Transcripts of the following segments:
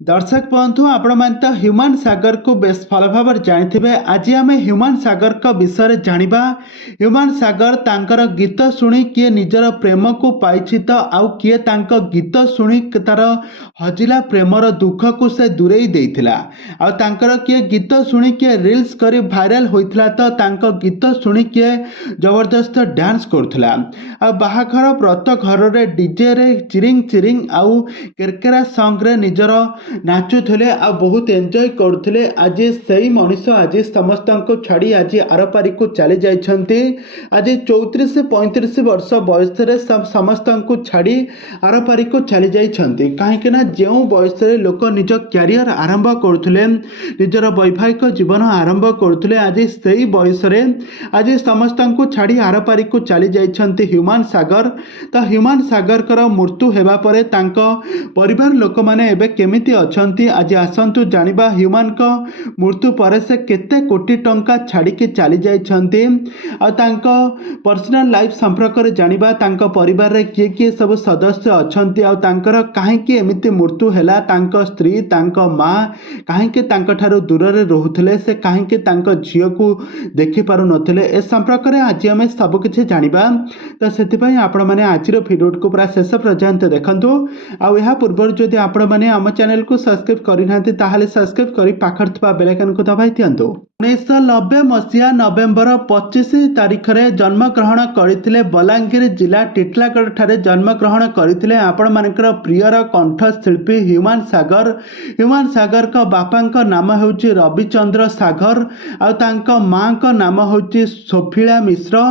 दर्शक बंधु आपण मैंने तो ह्यूमन सागर को बेस भल भाव जानी आज आम ह्यूमन सागर का विषय जानिबा। ह्यूमन सागर तांकर गीत शुणी किए निजर प्रेम को पाई तो आउ किए तांक गीत शुणी तार हजिला प्रेमर दुख को से दूरे देइथिला आउ तांकर किए गीत शुणी किए रील्स करी भाइराल होइथिला तो तांक गीत शुणी किए जबरदस्त डांस करथिला आ बाहाघर व्रत घर रे डीजे रे चिरिंग चिरिंग आउ केरकेरा सॉन्ग रे निजर नाचुले आ बहुत एंजॉय करते। आज से मनीष आज समस्त छाड़ी आज आरपारी को चली जाइछन्ति। आज 34-35 वर्ष बयस समस्त छाड़ी आरपारी को चली जाइछन्ति कहीं जो बयस लोक निज क्यारियर आरंभ करुले निजर वैवाहिक जीवन आरंभ करुले आज से बयस आज समस्त छाड़ी आरपारी को चली जाइछन्ति ह्यूमन सागर। तो ह्यूमन सागर कर मृत्यु हेबा परे तांको परिवार लोक माने एबे केमिति अछन्ति आज आसंतु जानिबा ह्यूमन को मृत्यु पर से केते कोटी टंका छाड़ी के चली जाइछन्ति आ तांको पर्सनल लाइफ संपर्क रे जानिबा तांको परिवार रे किए किए सब सदस्य अछन्ति आ तांकर काहे कि एमिति मृत्यु हैला तांको स्त्री तांको मां काहे कि तांको ठारो दूर रे रहउथले से काहे कि तांको झियो को देखि पारु नथिले ए संपर्क रे आज हम सब किछि जानिबा। तो सेति पई आपण माने आजिर भिडियो को पूरा शेष पर्यंत देखंतु आ एहा पूर्व जदि आपण माने हम चैनल को सब्सक्राइब करिनांती ताहाले सब्सक्राइब करी पाखर थबा बेल आइकन को दबाई दियंतु। 1990 मसीहा नवेम्बर 25 तारिख रे जन्म ग्रहण करथिले बलांगीर जिला टिटलागढ़ ठारे जन्म ग्रहण करथिले आपण मानकर प्रियर कंठ शिल्पी ह्यूमन सागर। ह्यूमन सागर का बापा का नाम होउची रविचंद्र सागर आ तांका मां का नाम होउची सोफिला मिश्र।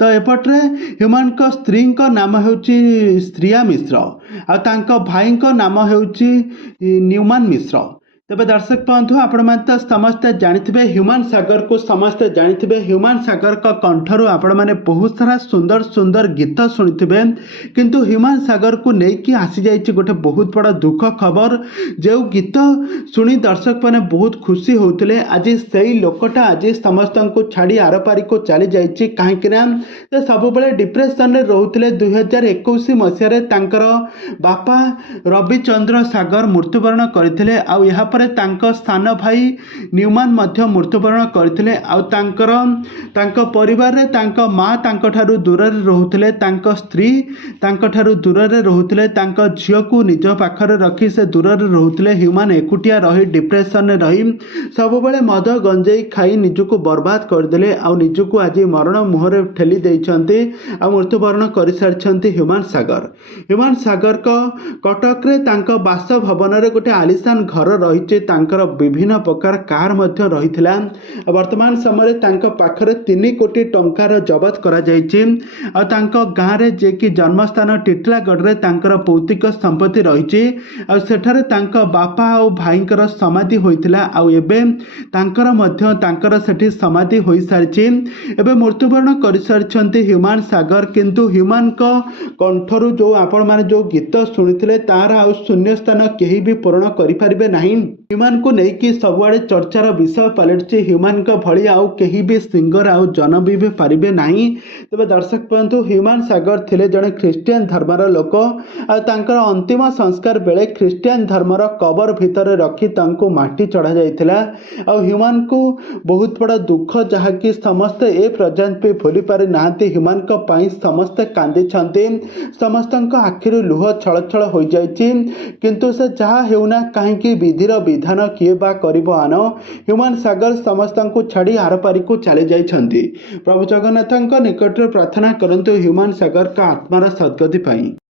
तो एपटरे ह्यूमन का स्त्री का नाम होउची श्रिया मिश्र आ तांका भाई का नाम होउची न्यूमन मिश्र। तेज दर्शक बंधु आपण मैंने तो समस्ते जानी ह्यूमन सागर को समस्ते जानी ह्यूमन सागर का कंठरू आपण मैंने बहुत सारा सुंदर सुंदर गीत शुणी किंतु ह्यूमन सागर को लेकिन आसी जाइए गोटे बहुत बड़ा दुख खबर जो गीत शुणी दर्शक मैंने बहुत खुशी होते आज से लोकटा आज समस्त को छाड़ी आरपारी को चली जाइए कहीं सब डिप्रेसन में रोते 2021 मसीह बापा रविचंद्र सागर मृत्युवरण करते आउ यहाँ तांको स्थान भाई न्यूमन मध्य मृत्युवरण करथिले आउ तांको परिवार रे तांको मां तांको ठारू दूर रे रहउथिले तांको स्त्री तांको ठारू दूर रे रहउथिले तांको झियो को निज पाखरे रखी से दूर रे रहउथिले। ह्यूमन एकुटिया रही डिप्रेशन में रही सब बेले मद गंजेई खाई निजको बर्बाद करदेले आउ निजको आज मरण मुहरे ठेली देइछन्ति आ मृत्युवरण कर सारछन्ति ह्यूमन सागर। ह्यूमन सागर को कटक रे तांको बासभवन रे गोटे आलिशान घर रही तांकर विभिन्न प्रकार कार मध्य रहिथिला। वर्तमान समय तांको पाखरे 3 कोटी टंकार जबत करा जायछि आ तांको गाँ रे जे कि जन्मस्थान टिटलागढ़ रे तांकर पौतिक संपत्ति रहिछि आ सेठारे तांको बापा और भाईंकर समाधि होइथिला आ एबे तांकर मध्य तांकर सेठी समाधि होई सारिछि। एबे मृत्युवरण कर सारिछन्ति ह्यूमन सागर किंतु ह्यूमन को कंठरू जो आपण माने जो गीत सुनिथिले तार आ शून्य स्थान केही भी पूर्ण करि परिबे नाही। ह्यूमन को लेकिन सबुआड़े चर्चार विषय पलटि ह्यूमन को भली आउ कहीं भी सिंगर आउ जन्म भी पारे ना। तेज दर्शक बंधु ह्यूमन सागर थिले जड़े ख्रीस्टियान धर्मर लोक आर अंतिम संस्कार बेले ख्रीस्टियान धर्मर कबर भितर रखी माटी चढ़ा जाइथिला। ह्यूमन को बहुत बड़ा दुख जहाँकि समस्ते ए पर्यंत भी भूली पारि नाहांती। ह्यूमन को पाई समस्ते कांदी छंती समस्त आखिर लुह छल छल हो जाइछि किंतु से जहाँ हेउना कहीं विधिर विधान किए बा करिबो आन ह्यूमन सागर समस्त को छाड़ी आरपारी को चले जाइछन्ति। प्रभु जगन्नाथ निकट प्रार्थना करंतु ह्यूमन सागर का आत्मार सद्गति पाई।